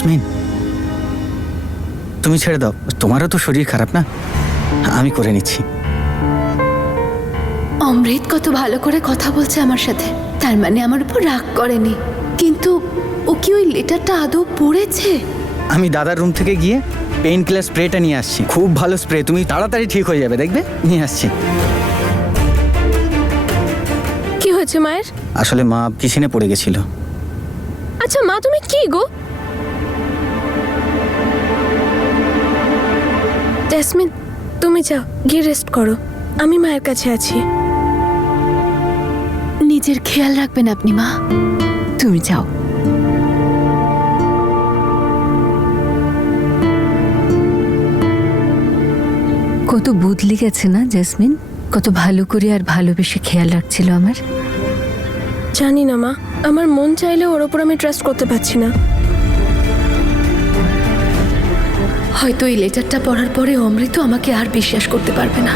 Jasmine, তুমি ছেড়ে দাও, তোমারও তো শরীর খারাপ না, আমি করে নিচ্ছি। অমৃত কত ভালো করে কথা বলছে আমার সাথে, তার মানে আমার উপর রাগ করেনি। কিন্তু ও কি ওই লেটারটা আদৌ পড়েছে? আমি দাদার রুম থেকে গিয়ে পেইন কিলার স্প্রেটা নিয়ে আসছি, খুব ভালো স্প্রে, তুমি তাড়াতাড়ি ঠিক হয়ে যাবে, দেখবে। নিয়ে আসছি। কি হয়েছে মায়ের? আসলে মা কিচেনে পড়ে গেছিল। আচ্ছা মা, তুমি কি গো? জেসমিন, তুমি যাও, গিয়ে রেস্ট করো, আমি মায়ের কাছে আছি। নিজের খেয়াল রাখবেন আপনি মা, তুমি যাও। কত বদলে গেছে না জেসমিন, কত ভালো করে আর ভালোবেসে খেয়াল রাখছিল আমার। জানি না মা, আমার মন চাইলে ওর ওপর আমি ট্রাস্ট করতে পারছি না। হয়তো এই লেটারটা পড়ার পরে অমৃত আমাকে আর বিশ্বাস করতে পারবে না।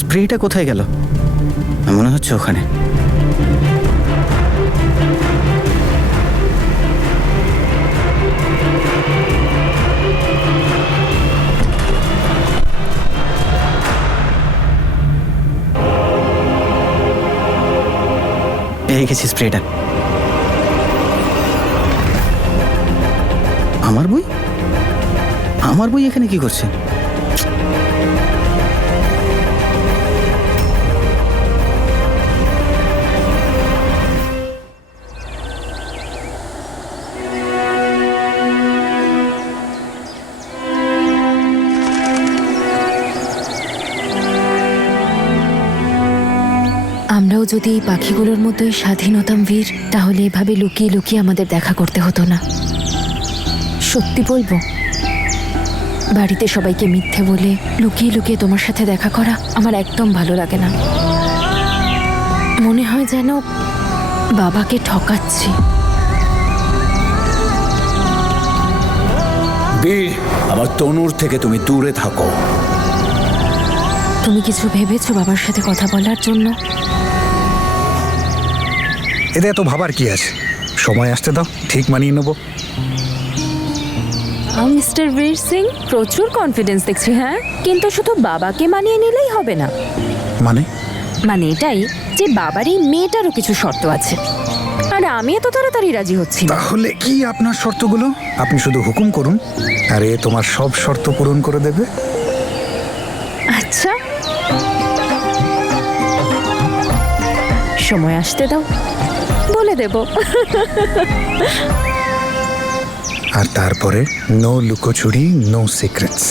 স্প্রেটা কোথায় গেল? মনে হচ্ছে ওখানে। পেয়ে গেছি স্প্রেটা। আমার বই? আমার বই এখানে কি করছে? আমরাও যদি এই পাখিগুলোর মতোই স্বাধীন হতাম বীর, তাহলে এভাবে লুকিয়ে লুকিয়ে আমাদের দেখা করতে হতো না। সত্যি বলবো, বাড়িতে সবাইকে মিথ্যে বলে লুকিয়ে লুকিয়ে তোমার সাথে দেখা করা আমার একদম ভালো লাগে না। মনে হয় যেন বাবাকে ঠকাচ্ছি। বীর, আমার তনুর থেকে তুমি দূরে থাকো। তুমি কিছু ভেবেছো বাবার সাথে কথা বলার জন্য? এতে এত ভাবার কি আছে, সময় আসতে দাও, ঠিক মানিয়ে নেবো। মিস্টার বীর সিং, প্রচুর কনফিডেন্স দেখছি। হ্যাঁ, কিন্তু শুধু বাবাকে মানিয়ে নিলেই হবে না। মানে এটাই যে বাবার এই মেয়েটারও কিছু শর্ত আছে, আর আমি এত তাড়াতাড়ি রাজি হচ্ছি না। তাহলে কি আপনার শর্তগুলো? আপনি শুধু হুকুম করুন, আর এ তোমার সব শর্ত পূরণ করে দেবে। আচ্ছা, সময় আসতে দাও, বলে দেব। আর তারপরে নো লুকোচুরি, no secrets,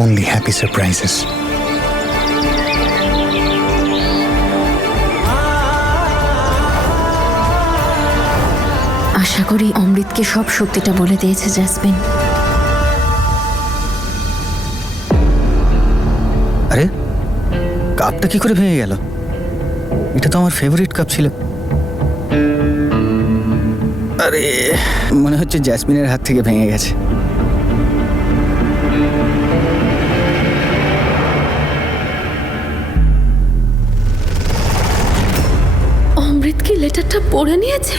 only happy surprises. আশা করি অমৃতকে সব সত্যিটা বলে দিয়েছে জেসমিন। আরে, কাপটা কি করে ভেঙে গেল? এটা তো আমার ফেভারিট কাপ ছিল। আরে, মনে হচ্ছে জেসমিনের হাত থেকে ভেঙে গেছে। অমৃত কি লেটারটা পড়ে নিয়েছে?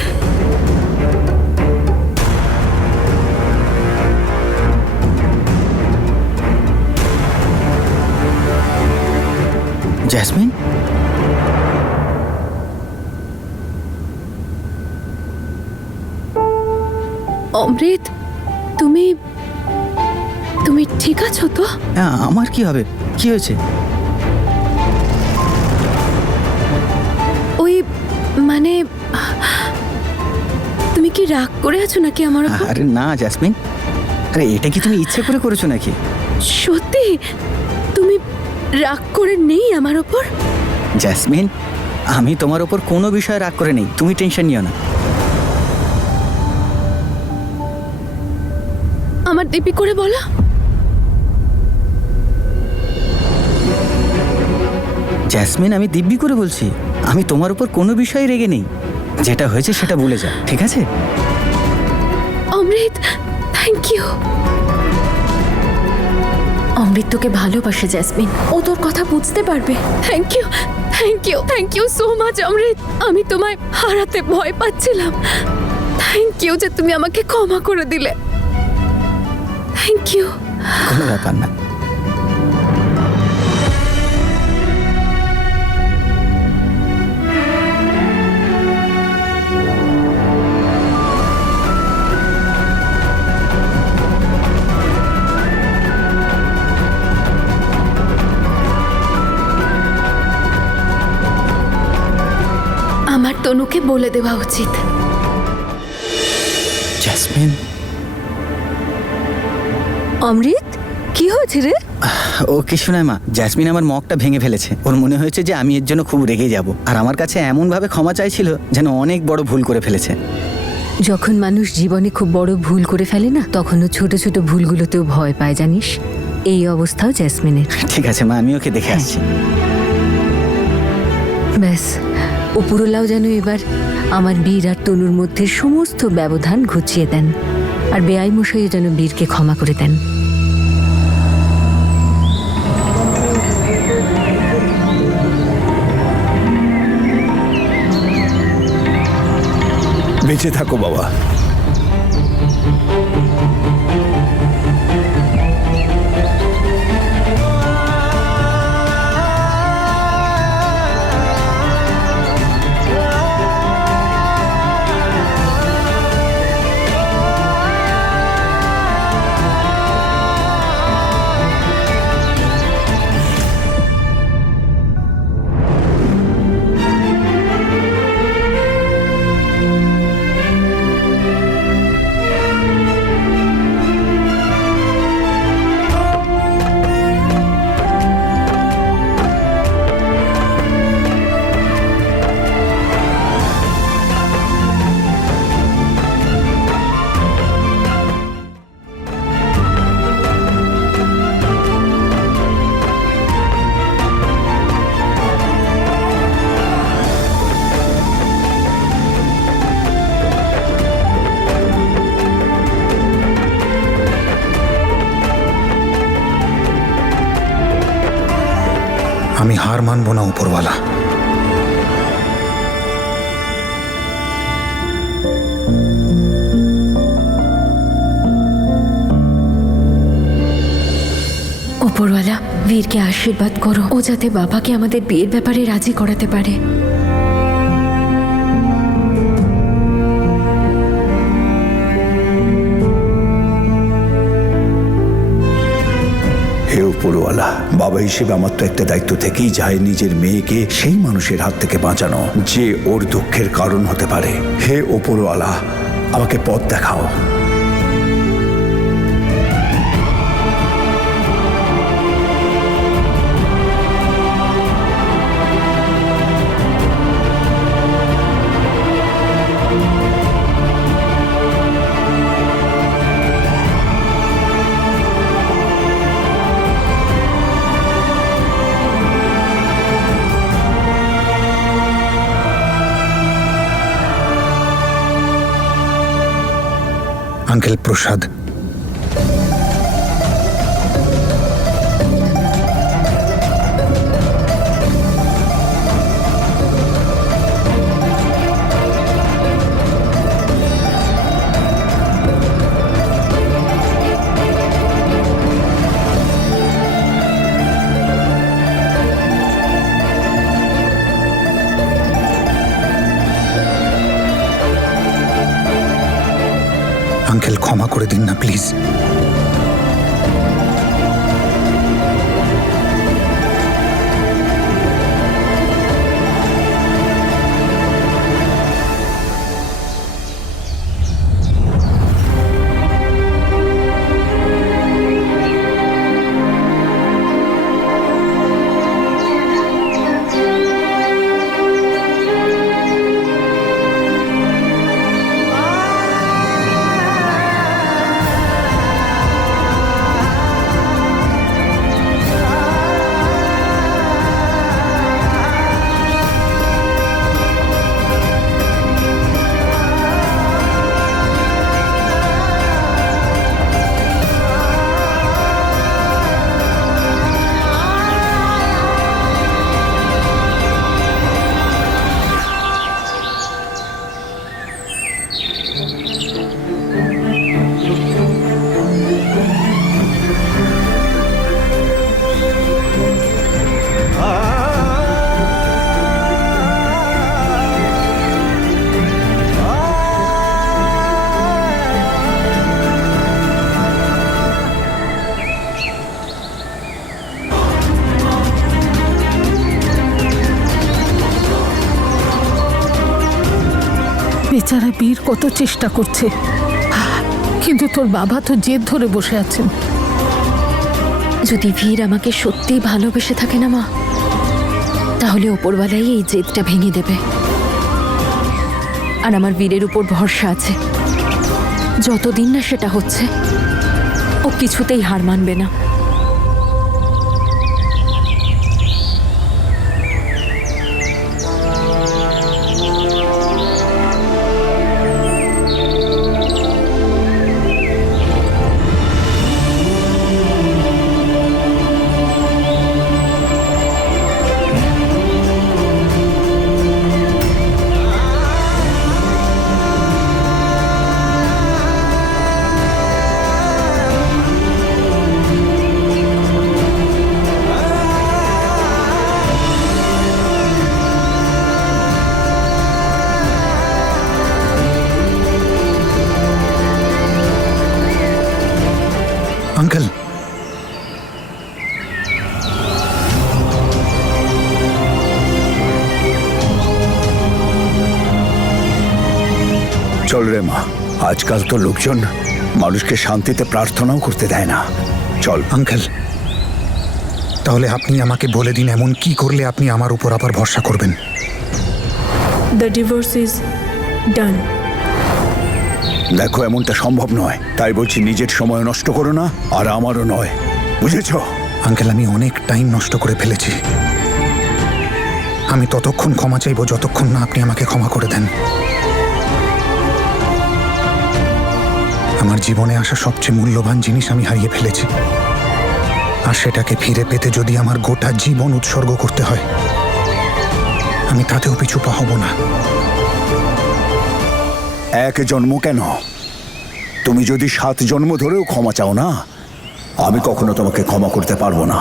জেসমিন, অমৃত, তুমি তুমি ঠিক আছো তো? হ্যাঁ, আমার কি হবে? কি হয়েছে? ওই মানে, তুমি কি রাগ করে আছো নাকি আমার উপর? আরে না জেসমিন, আরে এটা কি তুমি ইচ্ছে করে করেছো নাকি? সত্যি তুমি রাগ করে নেই আমার উপর? জেসমিন, আমি তোমার ওপর কোনো বিষয়ে রাগ করে নেই, তুমি টেনশন নিও না। আমার দিব্যি করে বলো। জেসমিন, আমি দিব্যি করে বলছি, আমি তোমার উপর কোনো বিষয়ে রেগে নেই। যেটা হয়েছে সেটা ভুলে যাও, ঠিক আছে? অমৃত, থ্যাংক ইউ। অমৃত তোকে ভালোবাসে জেসমিন, ও তোর কথা বুঝতে পারবে। Thank you, thank you, thank you so much Amrit. আমি তোমায় হারাতে ভয় পাচ্ছিলাম, থ্যাংক ইউ যে তুমি আমাকে ক্ষমা করে দিলে। Thank you. কোনো ব্যাপার না। আমার তনুকে বলে দেওয়া উচিত। জ্যাসমিন, অমৃত, কি হয়েছে রে? ও কিছু নয় মা। জ্যাসমিন আমার মগটা ভেঙে ফেলেছে। ওর মনে হয়েছে যে আমি এর জন্য খুব রেগে যাব, আর আমার কাছে এমনভাবে ক্ষমা চাইছিল যেন অনেক বড় ভুল করে ফেলেছে। যখন মানুষ জীবনে খুব বড় ভুল করে ফেলে না, তখনও ছোট ছোট ভুলগুলোতেও ভয় পায়, জানিস? এই অবস্থাও জ্যাসমিনের। ঠিক আছে মা, আমি ওকে দেখে আসছি। ব্যাস, উপরওয়ালাও যেন এবার আমার বীর আর তনুর মধ্যে সমস্ত ব্যবধান ঘুচিয়ে দেন, আর বেআই মশাইও যেন বীরকে ক্ষমা করে দেন। বেঁচে থাকো বাবা। আমি হার মানবো না উপরওয়ালা। ওপরওয়ালা, বীরকে আশীর্বাদ করো, ও যাতে বাবাকে আমাদের বিয়ের ব্যাপারে রাজি করাতে পারে। হে উপরওয়ালা, বাবা হিসেবে আমার তো একটা দায়িত্ব থেকেই যায়, নিজের মেয়েকে সেই মানুষের হাত থেকে বাঁচানো যে ওর দুঃখের কারণ হতে পারে। হে উপরওয়ালা, আমাকে পথ দেখাও। আঙ্কেল প্রসাদ, আঙ্কেল ক্ষমা করে দিন না প্লিজ। বেচারা বীর কত চেষ্টা করছে, কিন্তু তোর বাবা তো জেদ ধরে বসে আছেন। যদি বীর আমাকে সত্যিই ভালোবেসে থাকে না মা, তাহলে ওপরওয়ালাই এই জেদটা ভেঙে দেবে। আর আমার বীরের উপর ভরসা আছে, যতদিন না সেটা হচ্ছে ও কিছুতেই হার মানবে না। আঙ্কেল, চল রে মা, আজকাল তো লোকজন মানুষকে শান্তিতে প্রার্থনাও করতে দেয় না। চল। আঙ্কেল, তাহলে আপনি আমাকে বলে দিন এমন কি করলে আপনি আমার উপর আবার ভরসা করবেন? দ্য ডিভোর্স ইজ ডান। দেখো, এমনটা সম্ভব নয়, তাই বলছি নিজের সময় নষ্ট করো না, আর আমারও নয়, বুঝেছ? আঙ্কেল, আমি অনেক টাইম নষ্ট করে ফেলেছি। আমি ততক্ষণ ক্ষমা চাইব যতক্ষণ না আপনি আমাকে ক্ষমা করে দেন। আমার জীবনে আসা সবচেয়ে মূল্যবান জিনিস আমি হারিয়ে ফেলেছি, আর সেটাকে ফিরে পেতে যদি আমার গোটা জীবন উৎসর্গ করতে হয়, আমি তাতেও পিছু পা হব না। এক জন্ম কেন, তুমি যদি 7 জন্ম ধরেও ক্ষমা চাও না, আমি কখনো তোমাকে ক্ষমা করতে পারবো না।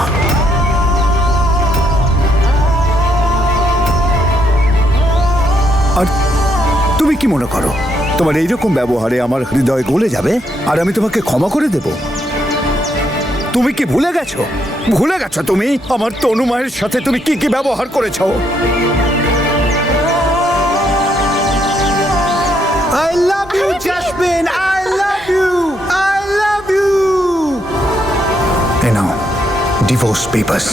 আর তুমি কি মনে করো তোমার এইরকম ব্যবহারে আমার হৃদয় গলে যাবে আর আমি তোমাকে ক্ষমা করে দেব? তুমি কি ভুলে গেছো? ভুলে গেছো তুমি আমার তনু মায়ের সাথে তুমি কি কি ব্যবহার করেছো? I love you, Jasmine. I love you. I love you. এই নাও divorce papers.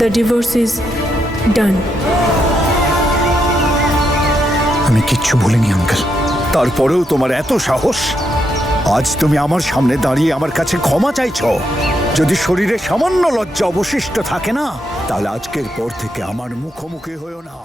The divorce is done. আমি কিচ্ছু ভুলিনি আঙ্কেল। তারপরেও তোমার এত সাহস, আজ তুমি আমার সামনে দাঁড়িয়ে আমার কাছে ক্ষমা চাইছো। যদি শরীরে সামান্য লজ্জা অবশিষ্ট থাকে না, তাহলে আজকের পর থেকে আমার মুখোমুখি হয়েও না।